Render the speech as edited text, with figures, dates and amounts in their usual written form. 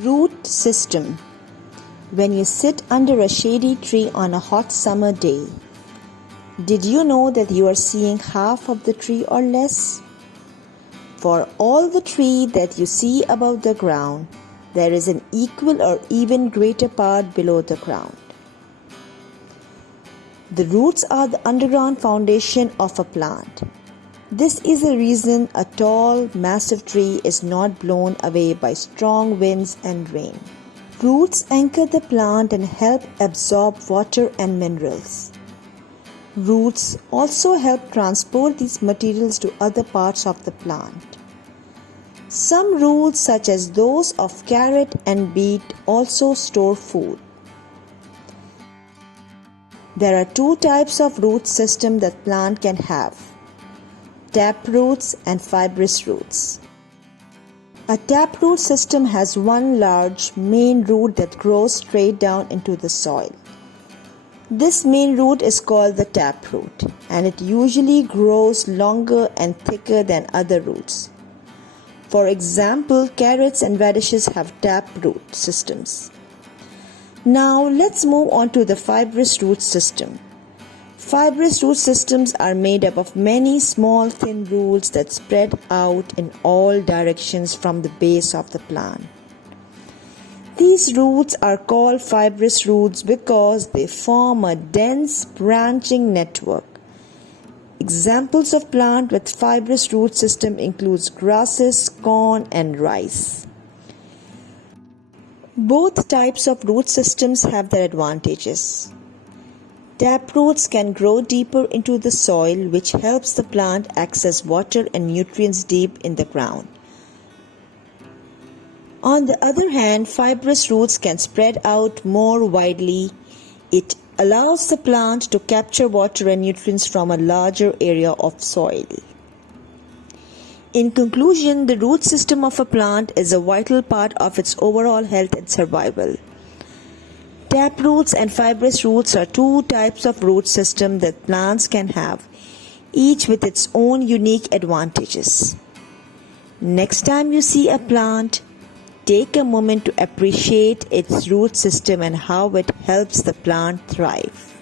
Root system. When you sit under a shady tree on a hot summer day, did you know that you are seeing half of the tree or less? For all the tree that you see above the ground, there is an equal or even greater part below the ground. The roots are the underground foundation of a plant. This is the reason a tall, massive tree is not blown away by strong winds and rain. Roots anchor the plant and help absorb water and minerals. Roots also help transport these materials to other parts of the plant. Some roots, such as those of carrot and beet, also store food. There are two types of root system that plant can have: taproots and fibrous roots. A taproot system has one large main root that grows straight down into the soil. This main root is called the taproot, and it usually grows longer and thicker than other roots. For example, carrots and radishes have taproot systems. Now let's move on to the fibrous root system. Fibrous root systems are made up of many small thin roots that spread out in all directions from the base of the plant. These roots are called fibrous roots because they form a dense branching network. Examples of plant with fibrous root system includes grasses, corn, and rice. Both types of root systems have their advantages. Taproots can grow deeper into the soil, which helps the plant access water and nutrients deep in the ground. On the other hand, fibrous roots can spread out more widely. It allows the plant to capture water and nutrients from a larger area of soil. In conclusion, the root system of a plant is a vital part of its overall health and survival. Taproots and fibrous roots are two types of root system that plants can have, each with its own unique advantages. Next time you see a plant, take a moment to appreciate its root system and how it helps the plant thrive.